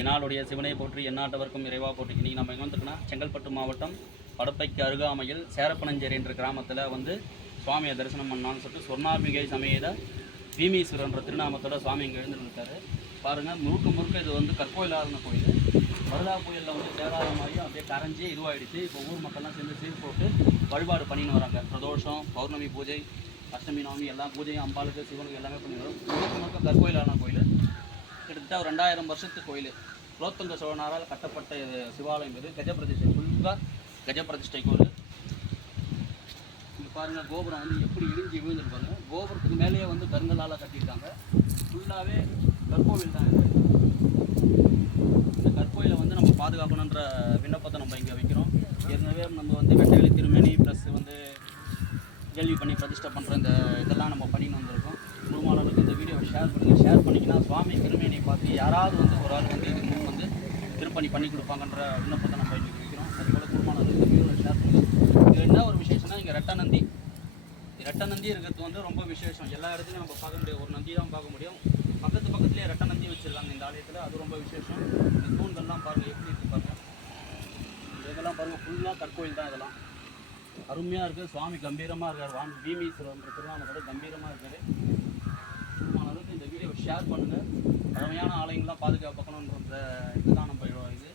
என்னாளுடைய சிவனை போற்றி எந்நாட்டவர்க்கும் இறைவா போற்றி. நீங்கள் நம்ம எங்கே வந்திருக்கோம்னா செங்கல்பட்டு மாவட்டம் படப்பைக்கு அருகாமையில் சேரப்பனஞ்சேரி என்ற கிராமத்தில் வந்து சுவாமியை தரிசனம் பண்ணான்னு சொல்லிட்டு சொர்ணாம்பிகை சமேத பீமீஸ்வரன்ற திருநாமத்தோட சுவாமி இங்கே எழுந்துருக்காரு. பாருங்கள் முழுக்க முழுக்க இது வந்து கற்கோயிலான கோயில். வருதா கோயிலில் வந்து சேராத மாதிரியும் அப்படியே கரைஞ்சி இதுவாகிடுச்சு இப்போ ஊர் மக்கள்லாம் சேர்ந்து சீர் போட்டு வழிபாடு பண்ணின்னு வராங்க. பிரதோஷம் பௌர்ணமி பூஜை அஷ்டமி நவமி எல்லா பூஜையும் அம்பாளுக்கு சிவனுக்கு எல்லாமே பண்ணி வரும். முழுக்க முழுக்க கற்கோயிலான கோயில். கிட்டத்தட்ட ஒரு ரெண்டாயிரம் வருஷத்து கோயில். குலோத்துங்க சோழனாரால் கட்டப்பட்ட இது சிவாலயம் இது. கஜ பிரதிஷ்டை ஃபுல்லாக கஜ பிரதிஷ்டை கோயில். இங்கே பாருங்கள் கோபுரம் வந்து எப்படி இடிஞ்சு விழுந்துருப்பாங்க கோபுரத்துக்கு மேலேயே வந்து கருங்கலால் கட்டியிருக்காங்க. ஃபுல்லாகவே கற்கோவில் தான் இது. இந்த கற்கோயிலை வந்து நம்ம பாதுகாக்கணுன்ற விண்ணப்பத்தை நம்ம இங்கே வைக்கிறோம். ஏற்கனவே நம்ம வந்து வெட்டவெளி திருமணி ப்ளஸ் வந்து கேள்வி பண்ணி பிரதிஷ்டை பண்ணுற இந்த இதெல்லாம் நம்ம ஷேர் பண்ணுங்கள் ஷேர் பண்ணிங்கன்னா சுவாமி திருமேனி பார்த்து யாராவது வந்து ஒரு ஆள் வந்து இதுக்கு வந்து திருப்பணி பண்ணி கொடுப்பாங்கன்ற விண்ணப்பத்தை நம்ம இன்றைக்கி வைக்கிறோம் அதுபோல் குருமானவர்களுக்கு இந்த ஷேர் பண்ணுங்கள் இதில் என்ன ஒரு விசேஷம்னா இங்கே ரெட்ட நந்தி ரெட்ட நந்தி இருக்கிறது வந்து ரொம்ப விசேஷம். எல்லா இடத்துலையும் நம்ம பார்க்க முடியும். ஒரு நந்தி தான் பார்க்க முடியும். பக்கத்து பக்கத்துலேயே ரெட்ட நந்தி வச்சுருக்காங்க இந்த ஆலயத்தில். அது ரொம்ப விசேஷம். இந்த தூண்கள்லாம் பாருங்கள் எப்படி இருக்குது பாருங்கள் இதெல்லாம் பாருங்கள் ஃபுல்லாக தற்கோயில் தான் இதெல்லாம். அருமையாக இருக்குது சுவாமி கம்பீரமாக இருக்கார். வாமி பீமீஸ்வரன்ற திருநாமத்தோட கம்பீரமாக இருக்கார். ஷேர் பண்ணுங்கள் பழமையான ஆலயங்கள்லாம் பாதுகாப்பாக்கணுன்ற இதுதான் நம்ம இது.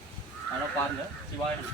அதெல்லாம் பாருங்கள் சிவாயம்